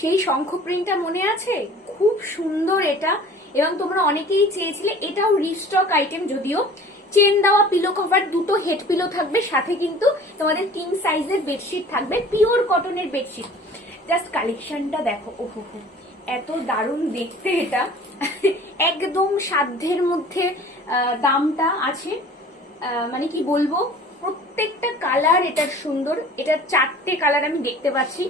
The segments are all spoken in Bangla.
সেই শঙ্খ প্রিন্টটা মনে আছে? খুব সুন্দর এটা, এবং তোমরা অনেকেই চেয়েছিলে। এটাও রিস্টক আইটেম, যদিও চেন দেওয়া পিলো কভার, দুটো হেড পিলো থাকবে, সাথে কিন্তু তোমাদের কিং সাইজের বেডশিট থাকবে, পিওর কটনের বেডশিট। জাস্ট কালেকশনটা দেখো, ওহো, এত দারুণ দেখতে এটা। একদম সাধ্যের মধ্যে দামটা আছে, মানে কি বলবো, প্রত্যেকটা কালার এটার সুন্দর। এটার 4টে কালার আমি দেখতে পাচ্ছি।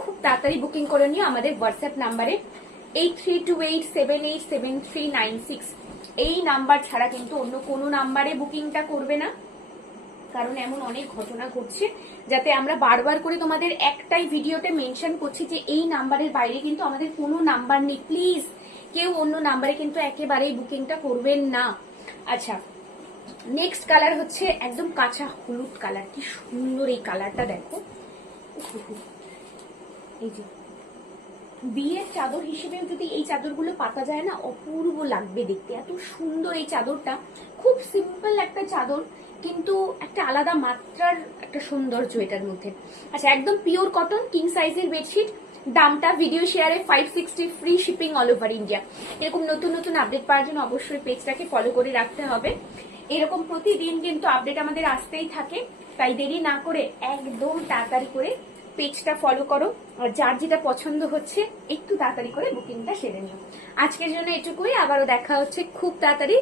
খুব তাড়াতাড়ি বুকিং করে নিও আমাদের হোয়াটসঅ্যাপ নাম্বারে 8328787396। এই নাম্বার ছাড়া কিন্তু অন্য কোনো নাম্বারে বুকিংটা করবে না, কারণ এমন অনেক ঘটনা ঘটছে, যাতে আমরা বারবার করে তোমাদের একটাই ভিডিওতে মেনশন করছি যে এই নাম্বারের বাইরে কিন্তু আমাদের কোনো নাম্বার নেই। প্লিজ কেউ অন্য নাম্বারে কিন্তু একেবারেই বুকিংটা করবেন না। আচ্ছা, নেক্সট কালার হচ্ছে একদম কাঁচা হলুদ কালার। কি সুন্দর এই কালারটা দেখো। এই যে বিয়ের চাদর হিসেবেও যদি এই চাদরগুলো পাতা যায় না, অপূর্ব লাগবে দেখতে। এত সুন্দর এই চাদরটা, খুব সিম্পল একটা চাদর, কিন্তু একটা আলাদা মাত্রার একটা সৌন্দর্য এটার মধ্যে। আচ্ছা, একদম পিওর কটন, কিং সাইজের বেডশিট। দামটা ভিডিও শেয়ারে 560, free shipping all over India. এরকম নতুন নতুন আপডেট পাওয়ার জন্য অবশ্যই পেজটাকে ফলো করে রাখতে হবে। এরকম প্রতিদিন কিন্তু আপডেট আমাদের আসতেই থাকে, তাই দেরি না করে একদম তাড়াতাড়ি করে পেজটা ফলো করো। আর যার যেটা পছন্দ হচ্ছে একটু তাড়াতাড়ি করে বুকিংটা সেরে নিও। আজকের জন্য এটুকুই, আবারও দেখা হচ্ছে খুব তাড়াতাড়ি।